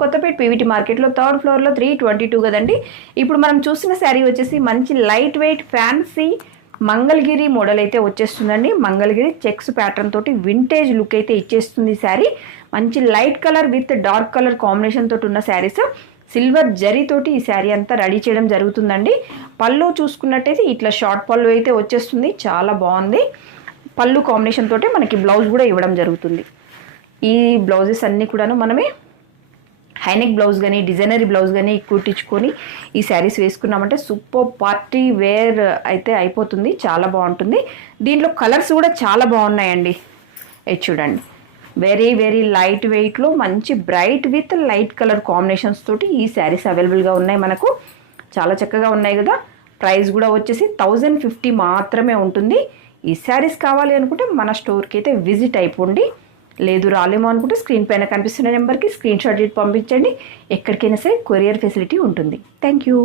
Kothapeta PVT మార్కెట్లో 3rd ఫ్లోర్లో 322 కదండి. ఇప్పుడు మనం చూసిన శారీ వచ్చేసి మంచి light weight fancy Mangalagiri model అయితే వచ్చేస్తుందండి. మంగళగిరి చెక్స్ ప్యాటర్న్ తోటి వింటేజ్ లుక్ అయితే ఇచ్చేస్తుంది ఈ శారీ. మంచి light colour with dark colour combination తోటి ఉన్న శారీస్. సిల్వర్ జరీతోటి ఈ శారీ అంతా రెడీ చేయడం జరుగుతుందండి. పళ్ళు చూసుకున్నట్టయితే ఇట్లా షార్ట్ పళ్ళు అయితే వచ్చేస్తుంది, చాలా బాగుంది. పళ్ళు కాంబినేషన్ తోటి మనకి బ్లౌజ్ కూడా ఇవ్వడం జరుగుతుంది. ఈ బ్లౌజెస్ అన్నీ కూడాను మనమే హైనెక్ బ్లౌజ్ కానీ డిజైనరీ బ్లౌజ్ కానీ కుట్టించుకొని ఈ శారీస్ వేసుకున్నామంటే సూపర్ పార్టీ వేర్ అయితే అయిపోతుంది, చాలా బాగుంటుంది. దీంట్లో కలర్స్ కూడా చాలా బాగున్నాయండి. ఇది చూడండి, వెరీ వెరీ లైట్ వెయిట్లో మంచి bright with light colour combinations తోటి ఈ శారీస్ అవైలబుల్గా ఉన్నాయి మనకు. చాలా చక్కగా ఉన్నాయి కదా. ప్రైస్ కూడా వచ్చేసి 1050 మాత్రమే ఉంటుంది. ఈ శారీస్ కావాలి అనుకుంటే మన స్టోర్కి అయితే విజిట్ అయిపోండి. లేదు రాలేమో అనుకుంటే స్క్రీన్ పైన కనిపిస్తున్న నెంబర్కి స్క్రీన్ షాట్ పంపించండి. ఎక్కడికైనా సరే కొరియర్ ఫెసిలిటీ ఉంటుంది. Thank you.